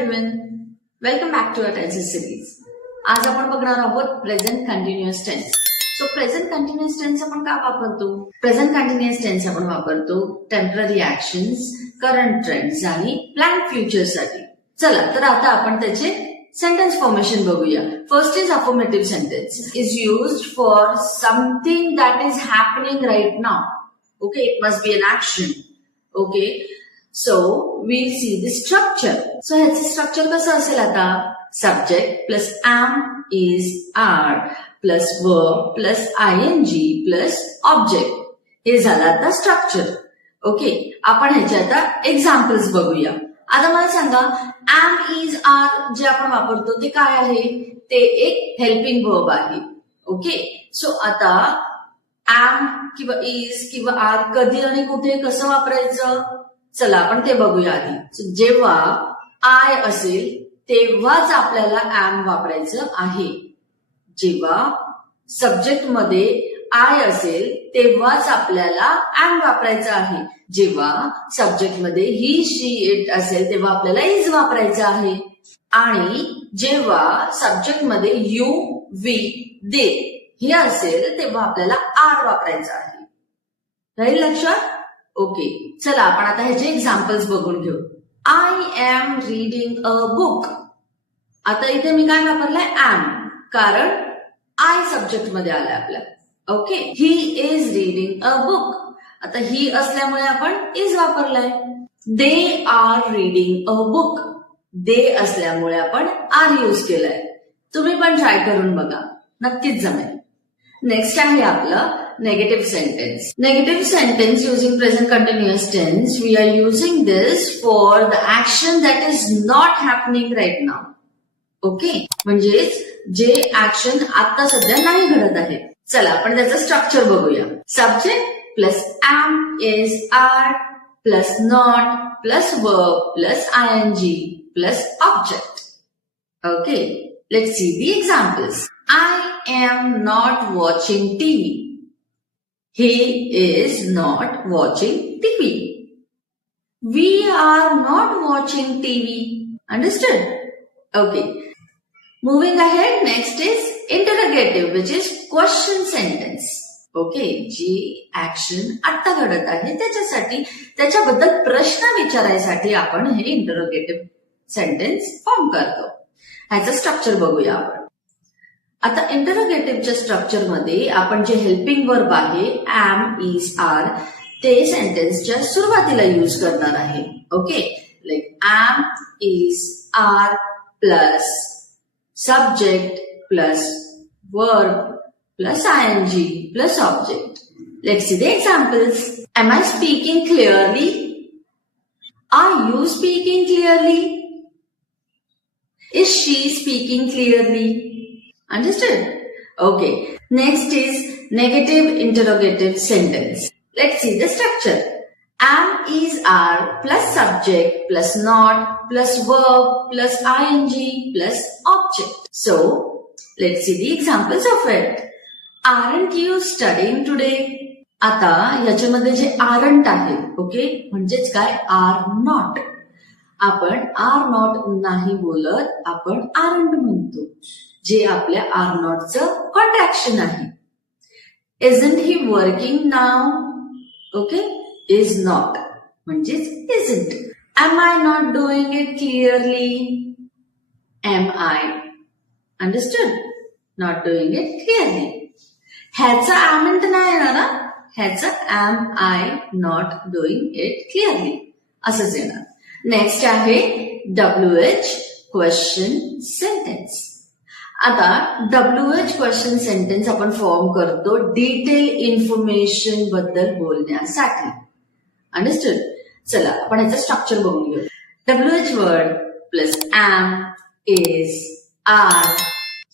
Everyone, welcome back to our tenses series. आज आपण बघणार आहोत present continuous tense. So present continuous tense आपण का वापरतो? प्रेझेंट कंटिन्युअस टेन्स आपण वापरतो टेम्पररी ऍक्शन्स, करंट ट्रेंड्स आणि प्लॅन फ्युचर साठी. चला तर आता आपण त्याचे सेंटेन्स फॉर्मेशन बघूया. First is affirmative sentence. Is used for something that is happening right now. Okay, it must be an action. Okay, so we'll see the structure. So ह्याचं structure कसं असेल आता? Subject plus am is are plus verb plus ing plus object. हे झालं आता structure. Okay, आपण ह्याचे आता एक्झाम्पल्स बघूया. आता मला सांगा, am is are जे आपण वापरतो ते काय आहे? ते एक हेल्पिंग वर्ब आहे. ओके, सो आता am किंवा is किंवा are कधी आणि कुठे कसं वापरायचं? चला आपण ते बघूया आधी. जेव्हा आय असेल तेव्हाच आपल्याला am वापरायचं आहे. जेव्हा सब्जेक्ट मध्ये आय असेल तेव्हाच आपल्याला am वापरायचं आहे. जेव्हा सब्जेक्ट मध्ये ही शी इट असेल तेव्हा आपल्याला इज वापरायचं आहे. आणि जेव्हा सब्जेक्ट मध्ये यू वी दे हे असेल तेव्हा आपल्याला आर वापरायचं आहे. राहील लक्षात? ओके, चला आपण आता ह्याचे एक्झाम्पल्स बघून घेऊ. I am reading a book. आता इथे मी काय वापरलंय? एम, कारण आय सब्जेक्ट मध्ये आलाय आपल्या. Okay, he is reading a book. आता ही असल्यामुळे आपण इज वापरलाय. They are reading a book. They असल्यामुळे आपण आर यूज केलाय. तुम्ही पण ट्राय करून बघा, नक्कीच जमेल. नेक्स्ट आहे आपलं negative sentence. Negative sentence using present continuous tense. We are using this for the action that is not happening right now. Okay? म्हणजेच जे ऍक्शन आता सध्या नाही घडत आहे. चला आपण त्याचं स्ट्रक्चर बघूया. Subject plus am is are plus not plus verb plus ing plus object. Okay? Let's see the examples. I am not watching TV. He is not watching TV. We are not watching TV. Understood? Okay. Moving ahead, next is interrogative, which is question sentence. Okay. जी action आता घडत आहे त्याच्यासाठी, त्याच्याबद्दल प्रश्न विचारायसाठी आपण हे interrogative sentence form करतो. ह्याचं स्ट्रक्चर बघूया आपण. आता इंटरोगेटिव्हच्या स्ट्रक्चरमध्ये आपण जे हेल्पिंग वर्ब आहे am, is, are ते सेंटेन्सच्या सुरुवातीला यूज करणार आहे. Okay, like am, is, are plus subject plus verb plus ing plus object. Let's see the examples. Am I speaking clearly? Are you speaking clearly? Is she speaking clearly? Understood? Okay. Next is negative interrogative sentence. Let's see the structure. Am, is, are plus subject plus not plus verb plus ing plus object. So, let's see the examples of it. Aren't you studying today? आता याच्यामध्ये जे aren't आहे, okay, म्हणजेच काय? are not. आपण are not नाही बोलत, आपण aren't म्हणतो, जे आपल्या आर नॉटचं कॉन्ट्रॅक्शन आहे. Isn't he working now? Okay, is not म्हणजेच isn't. Am I not doing it clearly? Am I? Understood? Not doing it clearly. ह्याचा amn't नाही येणार ना, ह्याचं am I not doing it clearly असंच येणार. नेक्स्ट आहे WH क्वेश्चन सेंटेन्स. आता WH क्वेश्चन सेंटेन्स आपण फॉर्म करतो डिटेल इन्फॉर्मेशन बद्दल बोलण्यासाठी. अंडरस्टूड? चला आपण ह्याचं स्ट्रक्चर बघून घेऊ. WH word plus am, is, are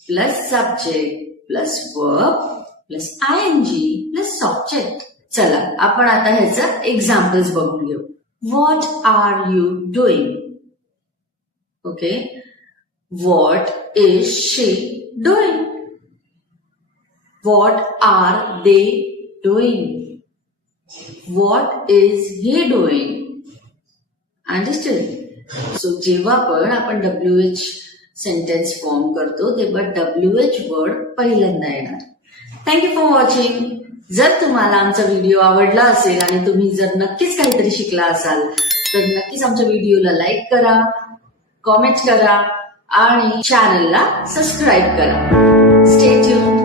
plus subject plus verb plus ing plus subject. चला आपण आता ह्याचं एक्झाम्पल्स बघून घेऊ. What are you doing? Okay, what is she doing? What are they doing? What is he doing? Understood? So जेव्हा पण आपण WH sentence form करतो तेव्हा WH वर्ड पहिल्यांदा येणार. Thank you for watching. जर तुम्हाला आमचा व्हिडिओ आवडला असेल आणि तुम्ही जर नक्कीच काहीतरी शिकला असाल तर नक्कीच आमच्या व्हिडिओला लाईक करा, कॉमेंट करा आणि चॅनलला सबस्क्राईब करा. Stay tune.